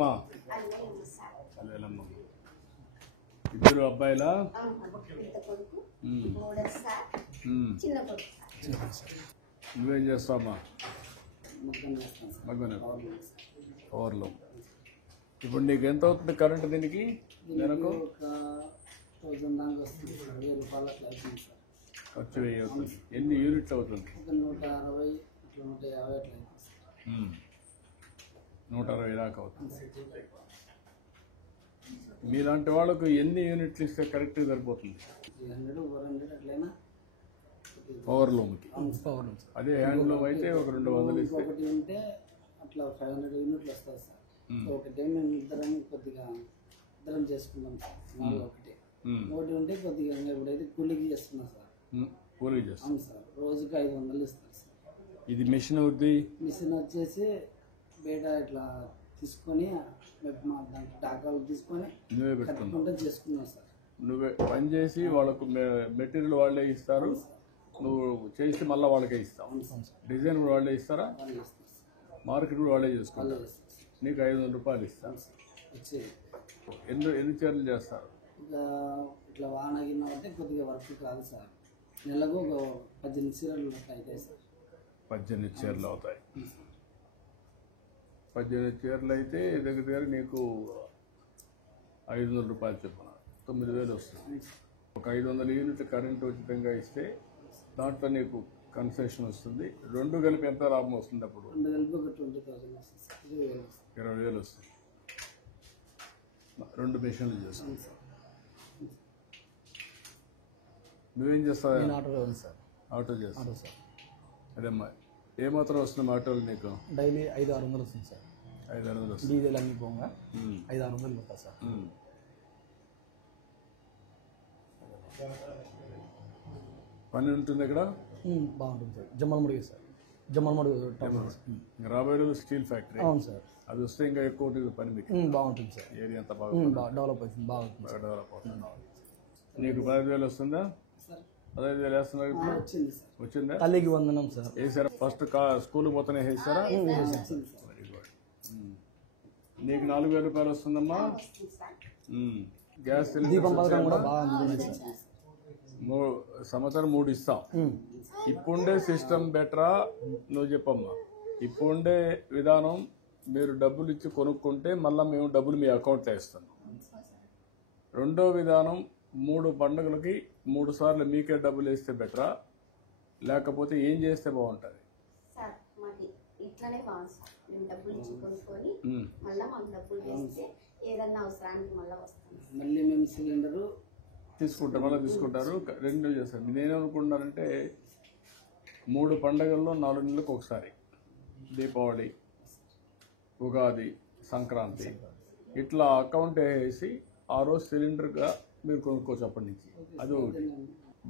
పేరమ్మా? అల్లేలమ్మ. ఇద్దరు అబ్బాయిలా? నువ్వేం చేస్తావమ్మా? మగ్గనే పవర్లో. ఇప్పుడు నీకు ఎంత అవుతుంది కరెంట్ దీనికి? నెలకు ఖర్చు 1000 అవుతుంది. ఎన్ని యూనిట్లు అవుతుంది? 160 దాకా అవుతుంది. మీలాంటి వాళ్ళకు ఎన్ని యూనిట్లు ఇస్తే కరెక్ట్గా సరిపోతుంది? పవర్ లూమ్కి. అదే హ్యాండ్ లూమ్ అయితే ఒక 200 ఇస్తే అట్లా 500 యూనిట్లు వస్తుంది సార్. ఒకటే మేము ఇద్దరం చేసుకున్నాం సార్. ఒకటి ఉంటే కొద్దిగా ఇప్పుడైతే కూలికి చేస్తున్నాం సార్. కూలికి చేస్తాం. అవును సార్, రోజుకి 500 ఇస్తారు సార్. ఇది మిషన్ అవుద్ది. మిషన్ వచ్చేసి బయట ఇట్లా తీసుకొని దాంట్లో టాకాలు తీసుకొని నువ్వే పెట్టుకుంటా చేసుకున్నావు సార్. నువ్వే పని చేసి వాళ్ళకు మెటీరియల్ వాళ్ళే ఇస్తారు, నువ్వు చేసి మళ్ళీ వాళ్ళకే ఇస్తావు. డిజైన్ కూడా వాళ్ళే ఇస్తారా? మార్కెట్ కూడా వాళ్ళే చేసుకుంటారు. నీకు 500 రూపాయలు ఇస్తాను. ఎన్ని చీరలు చేస్తారు? ఇట్లా వానగిన అంటే కొద్దిగా వర్క్ కాదు సార్. నెలకు ఒక 18 చీరలు అవుతాయి సార్. 18 చీరలు అవుతాయి. 18 చీరలు అయితే దగ్గర నీకు 500 రూపాయలు చొప్పున 9000 వస్తుంది. ఒక 500 యూనిట్ కరెంటు ఉచితంగా ఇస్తే దాంట్లో నీకు కన్సెషన్ వస్తుంది. 2 కలిపి ఎంత లాభం వస్తుంది? అప్పుడు 2 కలిపి ఒక 20,000 వస్తుంది. 20,000 వస్తుంది. 2 మిషన్లు చేస్తాను. నువ్వేం చేస్తావు? ఆటో చేస్తావు సార్. అదేమ్మా, ఏమాత్రం వస్తుంది ఆటోలు నీకు? డైలీ 500-600 వస్తుంది సార్. 500 వస్తుంది. డీజిల్ అన్ని పోగా 500-600 పోతుంది సార్. పని ఉంటుంది ఇక్కడ? బాగుంటుంది సార్. జమ్మలమడుగు సార్. జమ్మలమడుగు రాబోయే రోజు స్టీల్ ఫ్యాక్టరీ. అవును సార్. అది వస్తే ఇంకా ఎక్కువ ఉంటుంది పని మీకు. బాగుంటుంది సార్. ఏరియా అంతా బాగా డెవలప్ అవుతుంది. బాగా డెవలప్ అవుతుంది. నీకు 15,000 వస్తుందా? 15,000 వేస్తున్నారు. వచ్చిందా? తల్లికి వందనం సార్. వేసారా? ఫస్ట్ స్కూల్ పోతేనే వేసారా? Very good. నీకు 4,000 రూపాయలు వస్తుందమ్మా. గ్యాస్ సిలిండర్ సంవత్సరం 3 ఇస్తాం. ఇప్పుండే సిస్టమ్ బెటరా? నువ్వు చెప్పమ్మా. ఇప్పుండే విధానం మీరు డబ్బులు ఇచ్చి కొనుక్కుంటే మళ్ళీ మేము డబ్బులు మీ అకౌంట్లో ఇస్తాం. రెండో విధానం 3 పండుగలకి 3 సార్లు మీకే డబ్బులు వేస్తే బెటరా, లేకపోతే ఏం చేస్తే బాగుంటుంది? మళ్ళీ మేము సిలిండరు తీసుకుంటారు, మళ్ళీ తీసుకుంటారు. 2 చేస్తారు. నేనేమనుకుంటున్నానంటే 3 పండుగల్లో 4 నెలలకు ఒకసారి, దీపావళి, ఉగాది, సంక్రాంతి, ఇట్లా అకౌంట్ వేసి ఆ రోజు సిలిండర్గా మీరు కొనుక్కోవచ్చు అప్పటి నుంచి. అది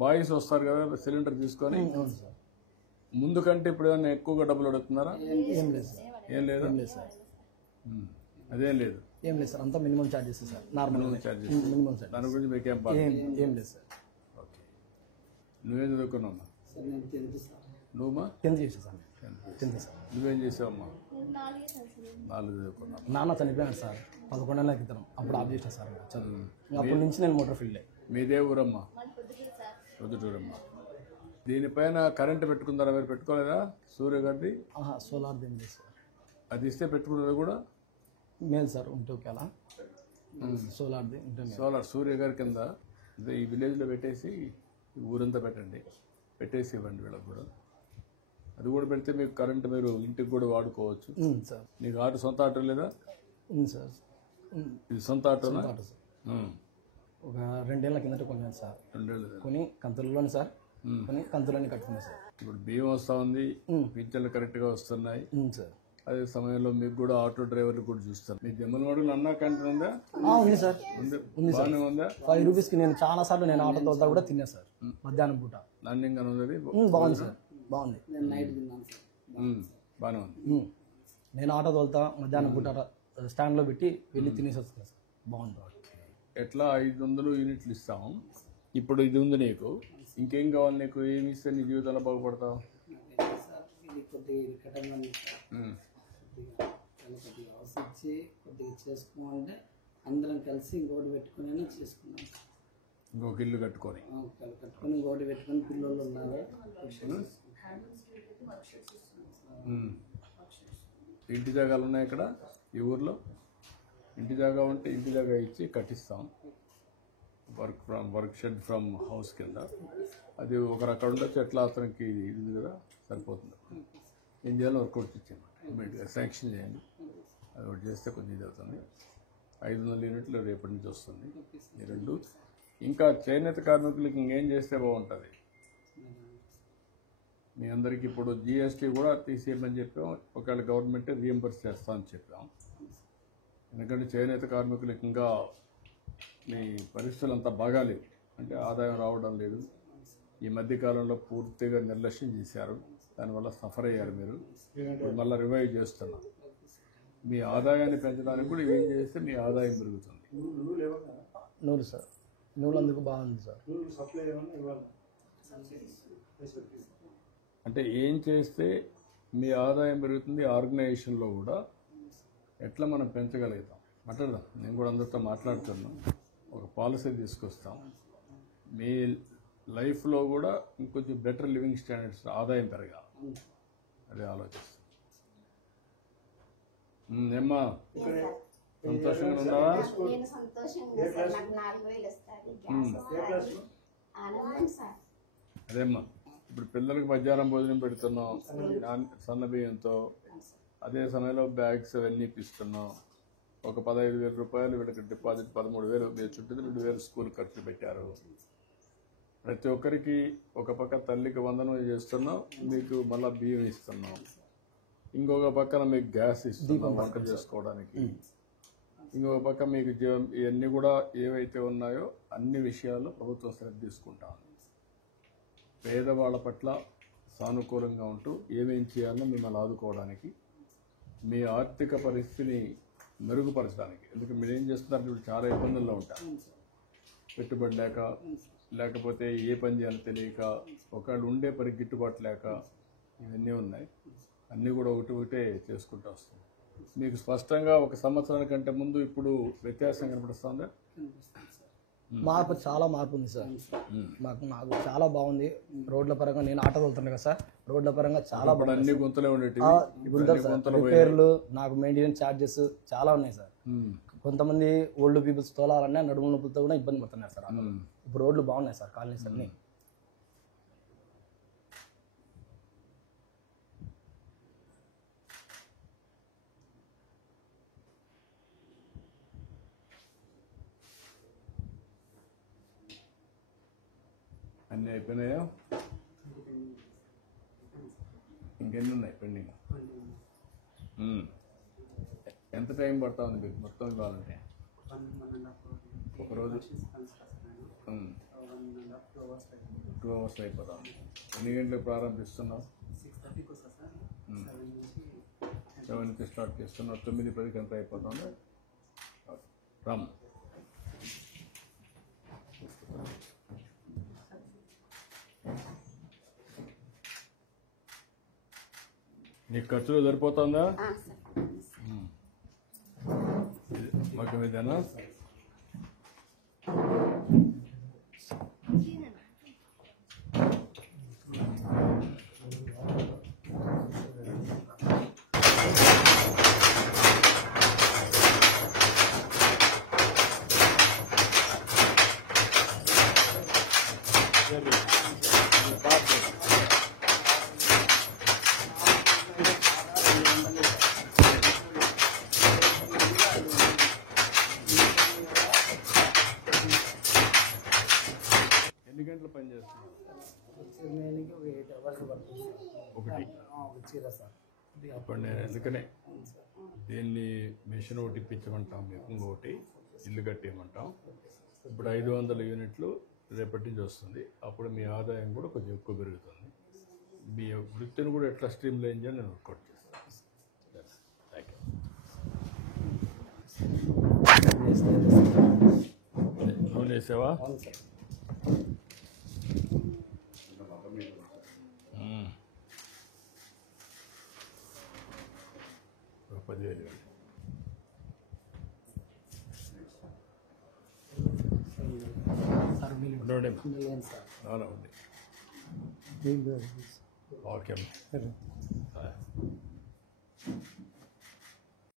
బాయ్స్ వస్తారు కదా సిలిండర్ తీసుకొని. ముందు కంటే ఇప్పుడు ఏమైనా ఎక్కువగా డబ్బులు అడుగుతున్నారా? ఏం లేదు. అదేం లేదు. ఏం లేదు సార్. అంతా minimum charges sir. Normal charges. దాని గురించి మీకు ఏం ఏం లేదు సార్. ఓకే. నువ్వేం చదువుకున్నావమ్మా? నువ్వమ్మా? 10th చేసా సార్. 10th sir. నువ్వేం చేసావమ్మా? 4 చదువుకున్నావు. నాన్న చనిపోయాడు సార్ 11 నెలల క్రితం. అప్పుడు ఆఫ్ చేసిన సార్ చదువు. అప్పటి నుంచి నేను మోటార్ ఫీల్డ్. మీదే ఊరమ్మా? పొద్దుటూరమ్మా. దీనిపైన కరెంట్ పెట్టుకుందారా? మీరు పెట్టుకోలేదా? సూర్య గారిది సోలార్ ఏం లేదు సార్. అది ఇస్తే పెట్టుకున్నది కూడా మేలు సార్. ఉంటే అలా సోలార్ది ఉంటుంది. సోలార్ సూర్య గారి కింద ఈ విలేజ్లో పెట్టేసి ఊరంతా పెట్టేసి ఇవ్వండి వీళ్ళకి కూడా. అది కూడా పెడితే మీకు కరెంట్ మీరు ఇంటికి కూడా వాడుకోవచ్చు సార్. నీకు ఆటో, సొంత ఆటో లేదా? సార్. ఇది సొంత ఆటోనా? ఒక 2 ఏళ్ళ కిందట కొన్నాను సార్. 2 ఏళ్ళు కొని కంతుల్లోనే సార్. కొని కంతులని కట్టుకున్నాను సార్. ఇప్పుడు బియ్యం వస్తూ ఉంది, పింఛన్లు కరెక్ట్గా వస్తున్నాయి సార్. అదే సమయంలో మీకు కూడా ఆటో డ్రైవర్లు కూడా చూస్తారు. మీ జమ్మలమడుగులో అన్నా క్యాంటీన్ ఉందా? ఉంది సార్. ఉంది. బాగానే ఉందా? 5 రూపీస్కి నేను చాలా సార్లు నేను ఆటో తోలుతా కూడా తిన్నా సార్. మధ్యాహ్నం పూట నాణ్యంగా ఉంది. బాగుంది సార్. బాగుంది. నేను నైట్ తిన్నాను సార్. బాగానే ఉంది. నేను ఆటో తోలుతా మధ్యాహ్నం పూట స్టాండ్లో పెట్టి వెళ్ళి తినేసి వస్తాను సార్. బాగుంది. ఎట్లా 500 యూనిట్లు ఇస్తాము. ఇప్పుడు ఇది ఉంది నీకు, ఇంకేం కావాలి నీకు? ఏమి ఇస్తే నీ జీవితంలో బాగుపడతావు? చాలా కొద్దిగా ఆలోచించి కొద్దిగా చేసుకోమంటే అందరం కలిసి ఇంకోటి పెట్టుకుని చేసుకున్నాం. ఇంకొక ఇల్లు కట్టుకొని కట్టుకొని ఇంకోటి పెట్టుకొని పిల్లలు ఉన్నారు. ఇంటి జాగాలు ఉన్నాయి ఇక్కడ ఈ ఊర్లో. ఇంటి జాగా ఉంటే ఇంటి జాగా ఇచ్చి కట్టిస్తాం. వర్క్ షెడ్ ఫ్రమ్ హౌస్ కింద అది ఒకరు అక్కడ ఉండొచ్చు. ఎట్లా అతనికి ఇది కదా సరిపోతుంది. ఏం చేయాలో వర్కౌట్ ఇచ్చాను ఇమీడియట్గా శాంక్షన్ చేయండి. అది ఒకటి చేస్తే కొంచెం ఇది అవుతుంది. 500 యూనిట్లు రేపటి నుంచి వస్తుంది. ఈ రెండు ఇంకా చేనేత కార్మికులకి ఇంకేం చేస్తే బాగుంటుంది. మీ అందరికీ ఇప్పుడు జిఎస్టీ కూడా తీసేయమని చెప్పాం. ఒకవేళ గవర్నమెంటే రీఎంబర్స్ చేస్తామని చెప్పాం. ఎందుకంటే చేనేత కార్మికులకి ఇంకా మీ పరిస్థితులు అంతా బాగాలేవు. అంటే ఆదాయం రావడం లేదు. ఈ మధ్యకాలంలో పూర్తిగా నిర్లక్ష్యం చేశారు. దానివల్ల సఫర్ అయ్యారు మీరు. ఇప్పుడు మళ్ళీ రివైవ్ చేస్తున్నాం. మీ ఆదాయాన్ని పెంచడానికి కూడా ఏం చేస్తే మీ ఆదాయం పెరుగుతుంది. నూలు సార్, నూలు అందుకు బాగుంది సార్. అంటే ఏం చేస్తే మీ ఆదాయం పెరుగుతుంది. ఆర్గనైజేషన్లో కూడా ఎట్లా మనం పెంచగలుగుతాం మాట్లాడదాం. నేను కూడా అందరితో మాట్లాడుతున్నాం. ఒక పాలసీ తీసుకొస్తాం. మీ లైఫ్లో కూడా ఇంకొంచెం బెటర్ లివింగ్ స్టాండర్డ్స్ ఆదాయం పెరగాలి. అదే ఆలోచిస్తాం. ఏమ్మా సంతోషంగా ఉన్నావా? నేను సంతోషంగా సార్. నాకు 4000 వస్తుంది. గ్యాస్ వస్తుంది. ఆనందం సార్. అదేమ్మా ఇప్పుడు పిల్లలకి మధ్యాహ్నం భోజనం పెడుతున్నాం సన్న బియ్యంతో. అదే సమయంలో బ్యాగ్స్ అవన్నీ ఇప్పిస్తున్నాం. ఒక 15,000 రూపాయలు వీళ్ళకి డిపాజిట్ 13,000 మీరు చుట్టూ 2,000 స్కూల్ ఖర్చు పెట్టారు. ప్రతి ఒక్కరికి ఒక పక్క తల్లికి వందనం చేస్తున్నాం. మీకు మళ్ళీ బియ్యం ఇస్తున్నాం. ఇంకొక పక్కన మీకు గ్యాస్ ఇస్తున్నాం వంట చేసుకోవడానికి. ఇంకొక పక్క మీకు ఇవన్నీ కూడా ఏవైతే ఉన్నాయో అన్ని విషయాల్లో ప్రభుత్వం శ్రద్ధ తీసుకుంటాం. పేదవాళ్ళ పట్ల సానుకూలంగా ఉంటూ ఏమేం చేయాలో మిమ్మల్ని ఆదుకోవడానికి, మీ ఆర్థిక పరిస్థితిని మెరుగుపరచడానికి. ఎందుకంటే మీరు ఏం చేస్తున్నారు, ఇప్పుడు చాలా ఇబ్బందుల్లో ఉంటారు. పెట్టుబడి లేక, లేకపోతే ఏ పని చేయాలో తెలియక, ఒకళ్ళు ఉండే పని గిట్టుబాటు లేక, ఇవన్నీ ఉన్నాయి. అన్నీ కూడా ఒకటి ఒకటే చేసుకుంటూ వస్తాం. మీకు స్పష్టంగా ఒక సంవత్సరానికంటే ముందు ఇప్పుడు వ్యత్యాసం కనపడుస్తుందా? మార్పు, చాలా మార్పు ఉంది సార్. నాకు చాలా బాగుంది. రోడ్ల పరంగా నేను ఆటో వెళ్తున్నా కదా సార్. రోడ్ల పరంగా చాలా అన్ని గుంతలే ఉండేటివి. రిపేర్లు, నాకు మెయింటెనెన్స్ ఛార్జెస్ చాలా ఉన్నాయి సార్. కొంతమంది ఓల్డ్ పీపుల్స్ తోలాలన్నా నడుము నొప్పులతో కూడా ఇబ్బంది పడుతున్నారు సార్. ఇప్పుడు రోడ్లు బాగున్నాయి సార్, కాలనీస్ అన్ని. అన్నీ అయిపోయినాయా? ఇంకెన్ని ఉన్నాయి పెండింగ్? ఎంత టైం పడతా ఉంది మీకు మొత్తం ఇవ్వాలంటే? ఒకరోజు 2 అవర్స్ అయిపోతా ఉంది. ఎన్ని గంటలకు ప్రారంభిస్తున్నావు? 7కి స్టార్ట్ చేస్తున్నావు. 9-10 ఎంత అయిపోతుంది? రామ్ నీకు ఖర్చులు సరిపోతుందా? మొత్తం ఇదేనా? ఎన్ని గంటలు పని చేస్తున్నావు? ఒకటి చెప్పండి. అందుకనే దీన్ని మిషన్ ఒకటి ఇప్పించమంటాం, మీకు ఇంకొకటి ఇల్లు కట్టేయమంటాం. ఇప్పుడు 500 యూనిట్లు రేపటి నుంచి వస్తుంది. అప్పుడు మీ ఆదాయం కూడా కొంచెం ఎక్కువ పెరుగుతుంది. మీ వృత్తిని కూడా ఎట్లా స్ట్రీమ్ లైన్ చేయాలి నేను వర్కౌట్ చేస్తాను. Thank you. నూనె వేసావా? 10,000 సార్ వీళ్ళు ఉండండి లేదు సార్. నానా ఉంది ఓకే అమ్మా.